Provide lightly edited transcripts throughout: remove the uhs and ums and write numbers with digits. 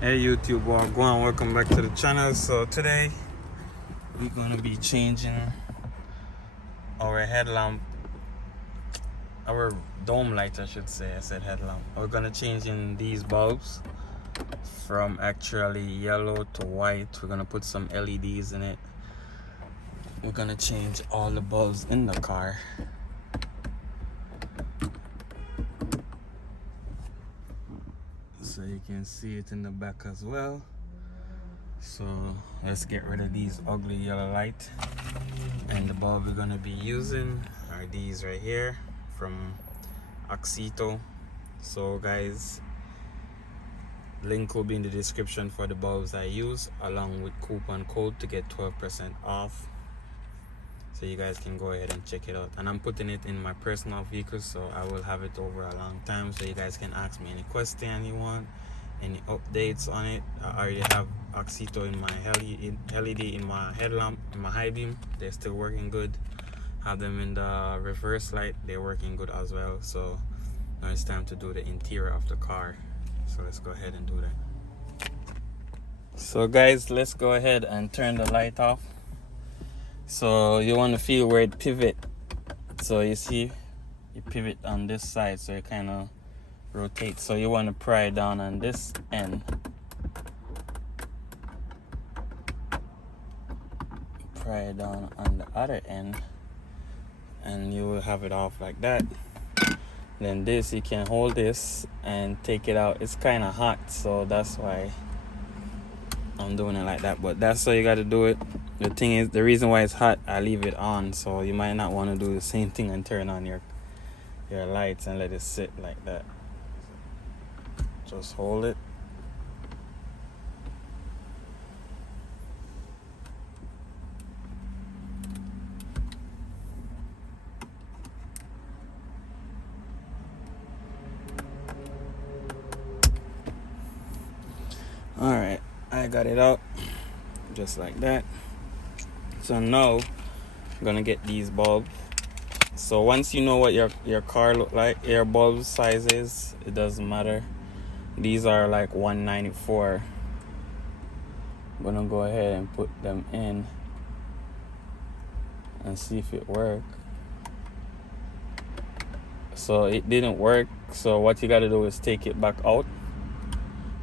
Hey YouTube, welcome back to the channel. So today we're gonna be changing our headlamp, our dome light I should say. I said headlamp. We're gonna change in these bulbs from actually yellow to white. We're gonna put some LEDs in it. We're gonna change all the bulbs in the car. So you can see it in the back as well. So let's get rid of these ugly yellow light. And the bulb we're gonna be using are these right here from Oxito. So guys, link will be in the description for the bulbs I use, along with coupon code to get 12% off. So you guys can go ahead and check it out. And I'm putting it in my personal vehicle, so I will have it over a long time, so you guys can ask me any question you want, any updates on it. I already have Oxito in my LED in my headlamp, in my high beam. They're still working good. Have them in the reverse light, they're working good as well. So now it's time to do the interior of the car. So let's go ahead and do that. So guys, let's go ahead and turn the light off. So you want to feel where it pivot. So you see, you pivot on this side, so it kind of rotates. So you want to pry down on this end. Pry it down on the other end, and you will have it off like that. Then this, you can hold this and take it out. It's kind of hot, so that's why I'm doing it like that. But that's how you got to do it. The thing is, the reason why it's hot, I leave it on, so you might not want to do the same thing and turn on your lights and let it sit like that. Just hold it. Alright, I got it out just like that. So now I'm gonna get these bulbs. So once you know what your car look like, your bulb size is, it doesn't matter. These are like 194. I'm gonna go ahead and put them in and see if it works. So it didn't work, so what you gotta do is take it back out,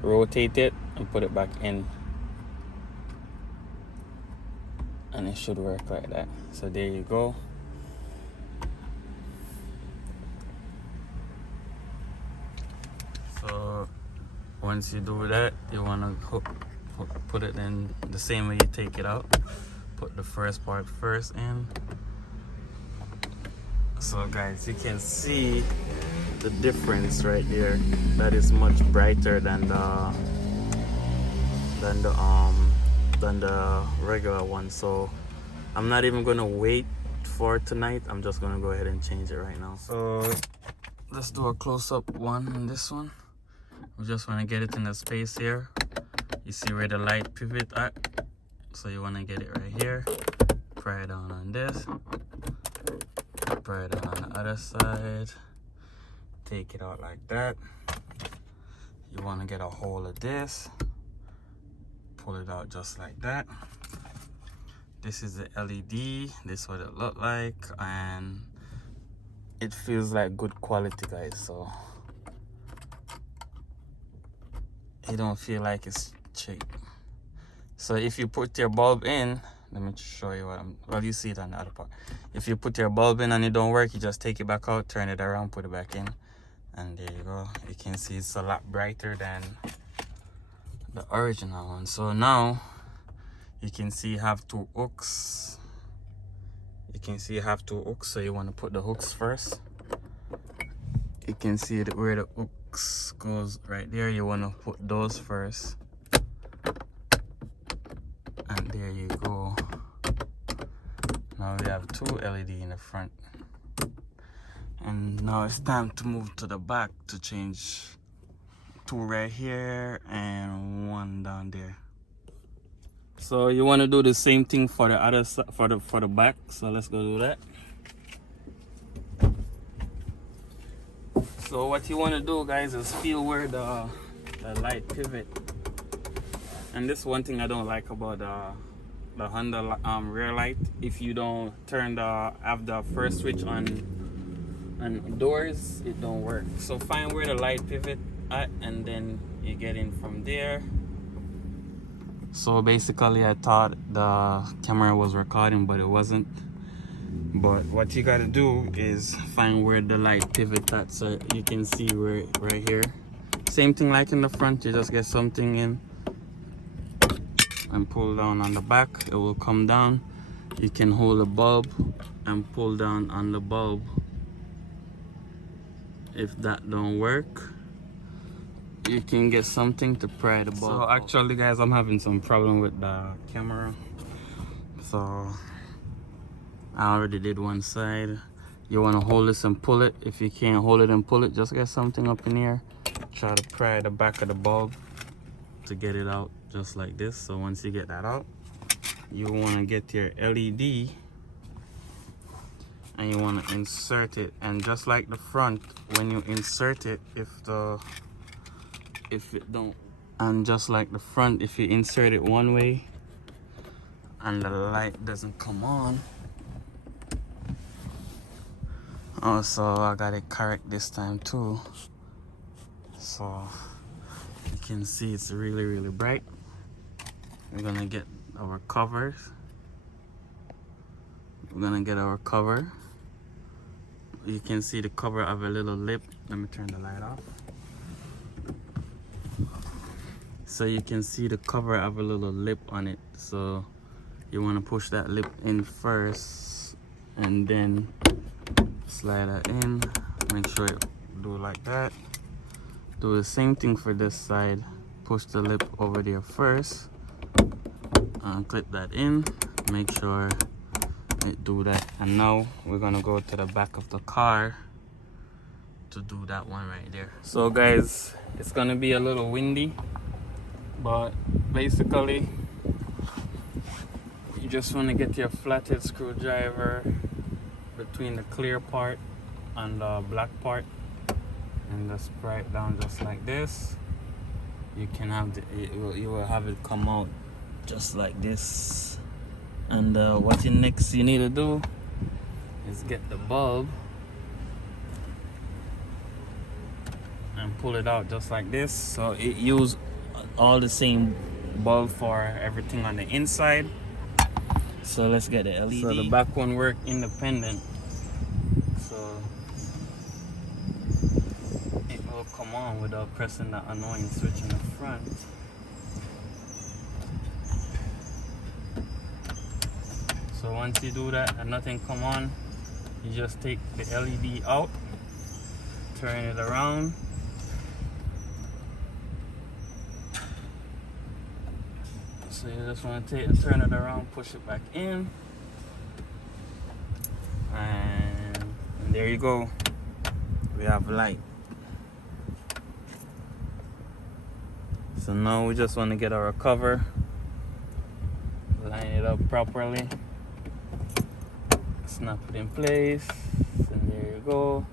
rotate it, and put it back in, and it should work like that. So there you go. So once you do that, you want to put it in the same way you take it out. Put the first part first in. So guys, you can see the difference right there. That is much brighter than the regular one. So I'm not even gonna wait for tonight. I'm just gonna go ahead and change it right now. So let's do a close-up one on this one. We just want to get it in the space here. You see where the light pivot at, so you want to get it right here. Pry it down on this, pry it down on the other side, take it out like that. You want to get a hold of this, pull it out just like that. This is the LED. This is what it look like, and it feels like good quality, guys. So you don't feel like it's cheap. So if you put your bulb in, let me show you well, you see it on the other part. If you put your bulb in and it don't work, you just take it back out, turn it around, put it back in, and there you go. You can see it's a lot brighter than the original one. So now you can see you have two hooks. So you want to put the hooks first. You can see where the hooks goes right there. You want to put those first, and there you go. Now we have two LED in the front, and now it's time to move to the back to change two right here and one down there. So you want to do the same thing for the other side, for the back. So let's go do that. So what you want to do, guys, is feel where the light pivot. And this one thing I don't like about the Honda rear light. If you don't turn have the first switch on doors, it don't work. So find where the light pivot at, and then you get in from there. So basically I thought the camera was recording, but it wasn't. But what you gotta do is find where the light pivot at, so you can see where right here. Same thing like in the front, you just get something in and pull down on the back, it will come down. You can hold a bulb and pull down on the bulb. If that don't work, you can get something to pry the bulb. So actually guys, I'm having some problem with the camera, so I already did one side. You want to hold this and pull it. If you can't hold it and pull it, just get something up in here, try to pry the back of the bulb to get it out, just like this. So once you get that out, you want to get your LED and you want to insert it. And just like the front, when you insert it, if it don't, and just like the front, if you insert it one way and the light doesn't come on, also I got it correct this time too, so you can see it's really bright. We're gonna get our covers. We're gonna get our cover. You can see the cover of a little lip. Let me turn the light off. So you can see the cover of a little lip on it. So you want to push that lip in first and then slide that in. Make sure you do like that. Do the same thing for this side. Push the lip over there first and clip that in. Make sure it do that. And now we're gonna go to the back of the car to do that one right there. So guys, it's gonna be a little windy, but basically you just want to get your flathead screwdriver between the clear part and the black part and just pry it down just like this. You can have you will have it come out just like this. And what next you need to do is get the bulb and pull it out just like this. So it use all the same bulb for everything on the inside. So let's get the LED. So the back one work independent, so it will come on without pressing that annoying switch in the front. So once you do that and nothing come on, you just take the LED out, turn it around, so you just want to turn it around, push it back in, and there you go, we have light. So now we just want to get our cover, line it up properly, snap it in place, and there you go.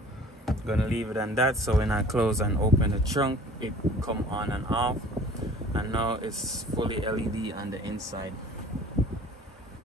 Gonna leave it on that, so when I close and open the trunk, it come on and off. And now it's fully LED on the inside.